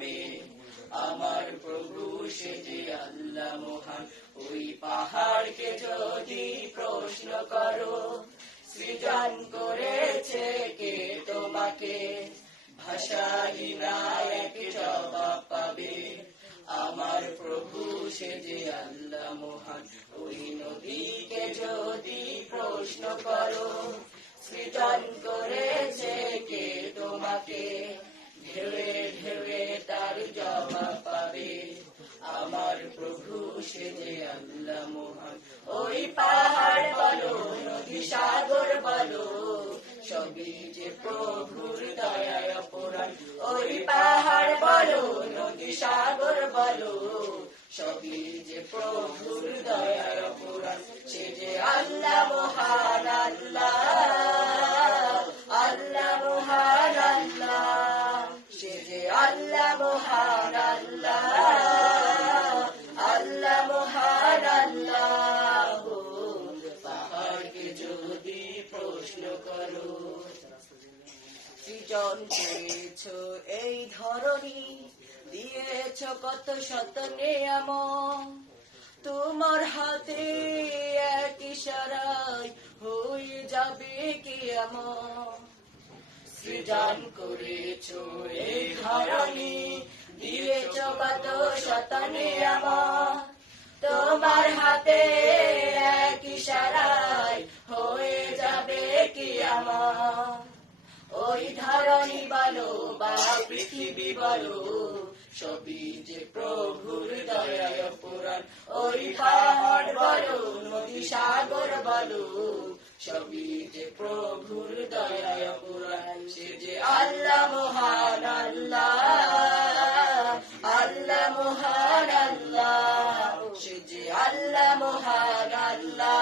পাবে। আমার প্রভু সে যে আল্লাহ মহান, ওই পাহাড়কে যদি প্রশ্ন করো, সৃজন করেছে কে তোমাকে, ভাষাহীনা এক জবাব পাবে। আমার প্রভু সে যে আল্লাহ মহান, ওই নদীকে যদি প্রশ্ন করো, সৃজন করেছে কে তোমাকে, ঢেউয়ে ঢেউয়ে তার জবাব পাবে। আমার প্রভু সে যে আল্লাহ মহান, ওই পাহাড় বলো নদী সাগর বলো, সবই যে প্রভুর দয়ায় অপরাধ। ওই পাহাড় বলো নদী সাগর বলো, সবই যে প্রভুর দয়ায় অপরাধ। সে যে আল্লাহ মহান আল্লাহ, আল্লাহ মহান আল্লাহ, সে যে আল্লাহ মহান আল্লাহ, আল্লাহ মহান আল্লাহ। পাহাড়কে যদি প্রশ্ন করো, সৃজন করেছ এই ধরনী, দিয়েছ কত শত নিয়ামত, তোমার হাতে এক ইশারায় হয়ে যাবে কিয়ামত। সৃজন করেছ এই ধরনী, দিয়েছ কত শত নিয়ামত, তোমার হাতে এক ইশারায় হয়ে যাবে কিয়ামত। ওই ধরনী বলো বা পৃথিবী বলো, সবই যে প্রভুর দয়ায় পুরাণ। ওই পাহাড় বলো নদী সাগর বলো, সবই যে প্রভুর দয়ায় পুরাণ। সে যে আল্লাহ মহান আল্লাহ, আল্লাহ মহান আল্লাহ, সে যে আল্লাহ মহান আল্লাহ,